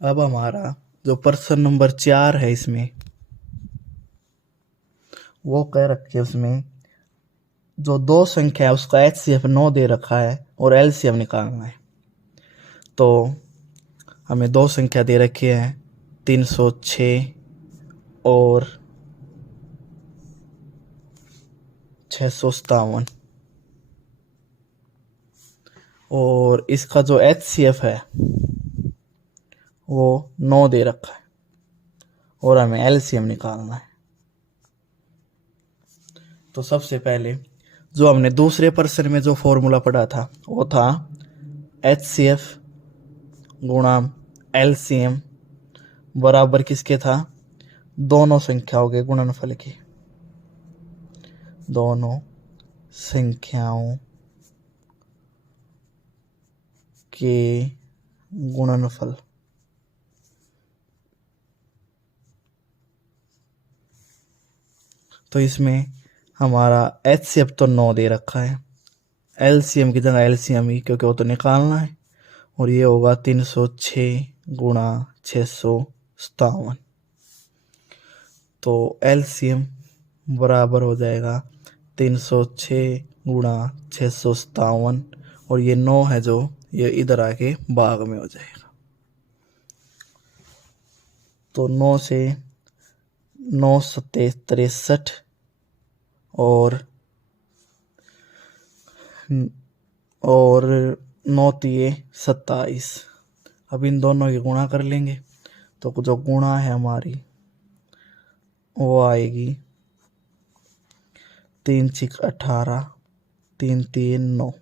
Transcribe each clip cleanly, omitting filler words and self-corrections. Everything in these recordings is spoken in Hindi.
अब हमारा जो प्रश्न नंबर 4 है इसमें वो कह रखे उसमें जो दो संख्या है उसका HCF 9 दे रखा है और LCM निकालना है। तो हमें दो संख्या दे रखी है 306 और 657 और इसका जो HCF है वो 9 दे रखा है और हमें LCM निकालना है। तो सबसे पहले जो हमने दूसरे प्रश्न में जो फॉर्मूला पढ़ा था वो था HCF गुणा LCM बराबर किसके था, दोनों संख्याओं के गुणनफल के, दोनों संख्याओं के गुणनफल। तो इसमें हमारा HCF तो 9 दे रखा है, LCM की जगह LCM ही क्योंकि वो तो निकालना है, और ये होगा 306 गुणा 657। तो LCM बराबर हो जाएगा 306 गुणा 657 और ये 9 है जो ये इधर आके भाग में हो जाएगा। तो 9 से 9 सत्ते 63 और 9 तिये 27। अब इन दोनों की गुणा कर लेंगे तो जो गुणा है हमारी वो आएगी 3 छिक 18, 3 तिये 9,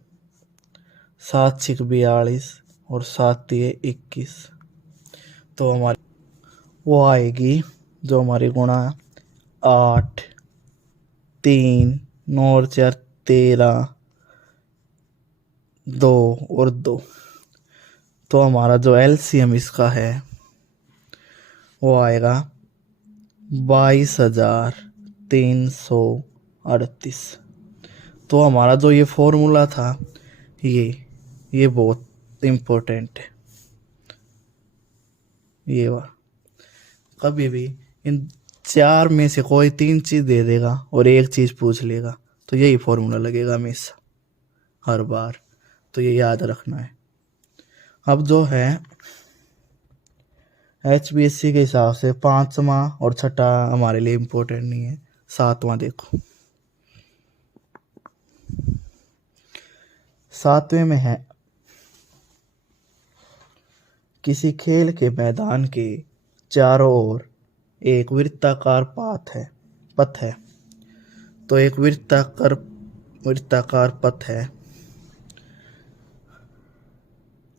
7 छिक 42 और 7 तिये 21। तो हमारी वो आएगी जो हमारी गुणा 8, 3, 9 और 4 13, 2 और 2। तो हमारा जो LCM इसका है वो आएगा 22,338। तो हमारा जो ये फॉर्मूला था ये बहुत इम्पोर्टेंट है। ये कभी भी इन 4 में से कोई 3 चीज दे देगा और एक चीज पूछ लेगा तो यही फॉर्मूला लगेगा हमेशा हर बार, तो ये याद रखना है। अब जो है HBSC के हिसाब से 5वां और 6ठा हमारे लिए इम्पोर्टेंट नहीं है, 7वां देखो। 7वें में है किसी खेल के मैदान के चारों ओर एक वृत्ताकार पथ है। तो एक वृत्ताकार पथ है।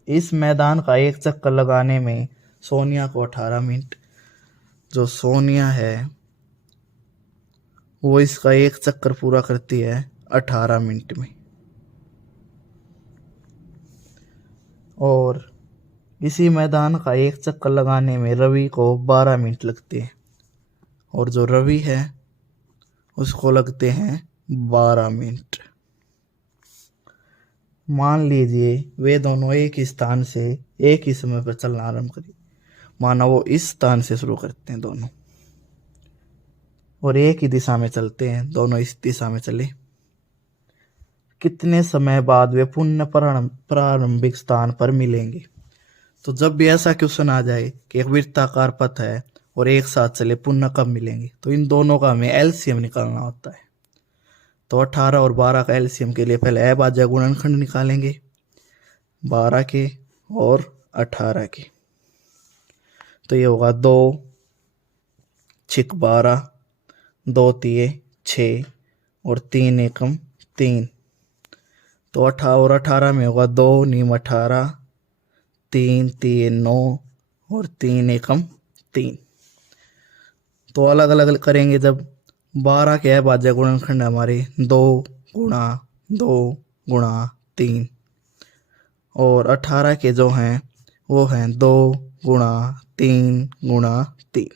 इस मैदान का एक चक्कर लगाने में सोनिया को 18 मिनट, जो सोनिया है वो इसका एक चक्कर पूरा करती है 18 मिनट में, और इसी मैदान का एक चक्कर लगाने में रवि को 12 मिनट लगते हैं और जो रवि है उसको लगते हैं 12 मिनट। मान लीजिए वे दोनों एक ही स्थान से एक ही समय पर चलना आरंभ करें। माना वो इस स्थान से शुरू करते हैं दोनों और एक ही दिशा में चलते हैं, दोनों इस दिशा में चले। कितने समय बाद वे पुनः प्रारंभिक स्थान पर मिलेंगे। तो जब भी ऐसा क्वेश्चन आ जाए कि एक वृत्ताकार पथ है और एक साथ चले, पुनः कब मिलेंगे, तो इन दोनों का हमें LCM निकालना होता है। तो 18 और 12 का LCM के लिए पहले अभाज्य गुणनखंड निकालेंगे 12 के और 18 के। तो ये होगा 2 छिक 12, 2 तिये 6 और 3 एकम 3। तो 18 और 18 में होगा 2 नीम 18, 3 तिये 9 और 3 एकम 3। तो अलग अलग करेंगे जब 12 के अभाज्य गुणनखंड हमारे 2 गुणा 2 गुणा 3 और 18 के जो हैं वो हैं 2 गुणा 3 गुणा 3।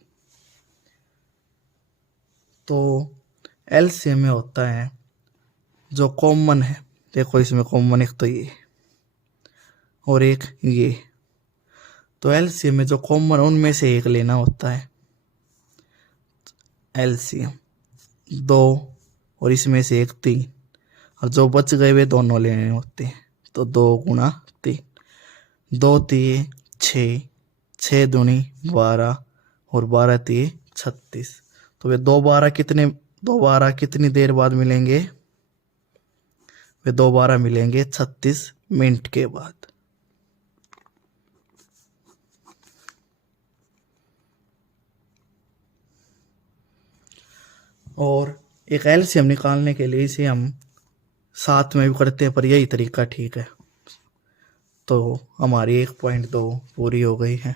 तो LCM में होता है जो कॉमन है, देखो इसमें कॉमन एक तो ये और एक ये, तो एलसीएम में जो कॉमन उनमें से एक लेना होता है। एलसीएम 2 और इसमें से एक 3, और जो बच गए वे दोनों लेने होते हैं। तो 2 गुणा 3, 2 3 6, 6 दूनी 12 और 12 3 36। तो वे 2 12 कितनी देर बाद मिलेंगे? वे 2 12 मिलेंगे 36 मिनट के बाद। और एक एलसीएम निकालने के लिए इसे हम साथ में भी करते हैं, पर यही तरीका ठीक है। तो हमारी 1.2 पूरी हो गई है।